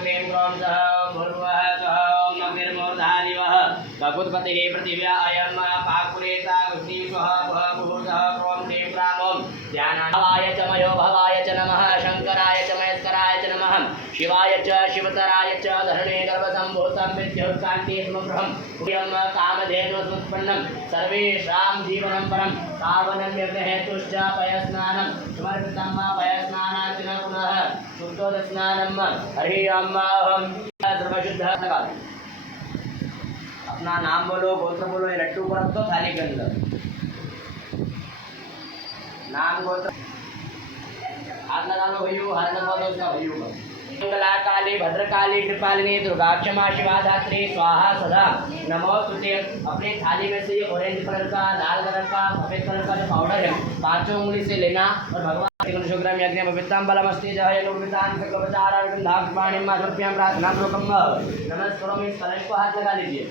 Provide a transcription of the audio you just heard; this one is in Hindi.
क्लीं ग्रौं सः भूर्भुवः स्वः ॐ अग्निर्मूर्धादिवः ककुत्पतिः पृथिव्या अयं पाकुरेता वृष्टिः स्वः भुवः भूर्धः क्रों क्लीं क्रां ॐ ध्यानाय च मयो भवाय च नमः शङ्कराय च महेश्वराय च नमः शिवाय च शिवतराय च धरणे गर्भसम्भूतं विद्युत्कान्तिसमग्रहं प्रियं कामधेनुसमुत्पन्नं सर्वेषां जीवनं परं पावनं निर्हेतुश्च पयस्नानं समर्पितं पयस्नानार्चन पुनः शुद्धोदस्नानं हरि ओम सर्वशुद्ध। अपना नाम बोलो, गोत्र बोलो, ये लड्डू पर रख दो थाली के अंदर। नाम गोत्र हाथ लगा लो भैया, हाथ लगा लो उसका भैया। मंगला काली भद्रकाली कृपालिनी दुर्गा क्षमा शिवा धात्री स्वाहा सदा नमोस्तुते। अपनी थाली में से ये ऑरेंज कलर का, लाल कलर का, सफेद कलर का जो पाउडर है पांचों उंगली से लेना और भगवान शुक्रम यज्ञ पवित्रं बलमस्ति जय लोकवितान सकलपचारां गंधाक्षपाणिं माधुर्यं प्रार्थना श्लोकं नमस्करोमि। इस कलश को हाथ लगा लीजिए।